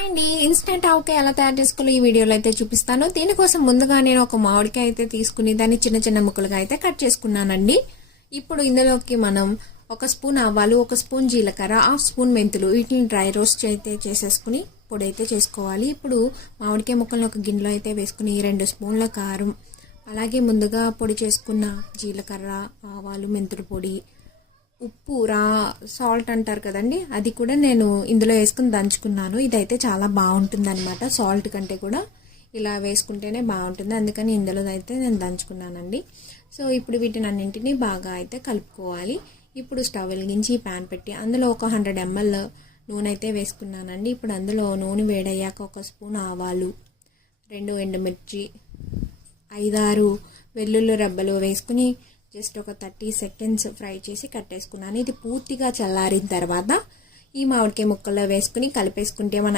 Hi అండి, instant ఆవకాయ ఎలా తయారు చేసుకోవాలో ఈ వీడియోలో అయితే చూపిస్తాను. దీనికోసం ముందుగా నేను ఒక మామిడికాయ అయితే తీసుకుని దాన్ని చిన్న చిన్న ముక్కలుగా అయితే కట్ చేసుకున్నానండి. ఇప్పుడు ఇందులోకి మనం 1 స్పూన్ ఆవాలు, 1 స్పూన్ జీలకర్ర, 1/2 స్పూన్ మెంతులు వీటిని డ్రై రోస్ట్ అయితే చేసేసుకుని పొడి అయితే చేసుకోవాలి. ఇప్పుడు మామిడికాయ ముక్కలను ఒక గిన్నెలో అయితే వేసుకుని 2 స్పూన్ల కారం, అలాగే ముందుగా పొడి చేసుకున్న జీలకర్ర, ఆవాలు, మెంతుల పొడి, ఉప్పు, సాల్ట్ అంటారు కదండి, అది కూడా నేను ఇందులో వేసుకుని దంచుకున్నాను. ఇదైతే చాలా బాగుంటుంది అనమాట. సాల్ట్ కంటే కూడా ఇలా వేసుకుంటేనే బాగుంటుంది, అందుకని ఇందులో అయితే నేను దంచుకున్నానండి. సో ఇప్పుడు వీటిని అన్నింటినీ బాగా అయితే కలుపుకోవాలి. ఇప్పుడు స్టవ్ వెలిగించి ప్యాన్ పెట్టి అందులో ఒక 100 ml నూనె అయితే వేసుకున్నానండి. ఇప్పుడు అందులో నూనె వేడయ్యాక 1 స్పూన్ ఆవాలు, 2 ఎండుమిర్చి, 5-6 వెల్లుల్లి రెబ్బలు వేసుకుని జస్ట్ ఒక 30 seconds ఫ్రై చేసి కట్టేసుకున్నాను. ఇది పూర్తిగా చల్లారిన తర్వాత ఈ మామిడికాయ ముక్కల్లో వేసుకుని కలిపేసుకుంటే మన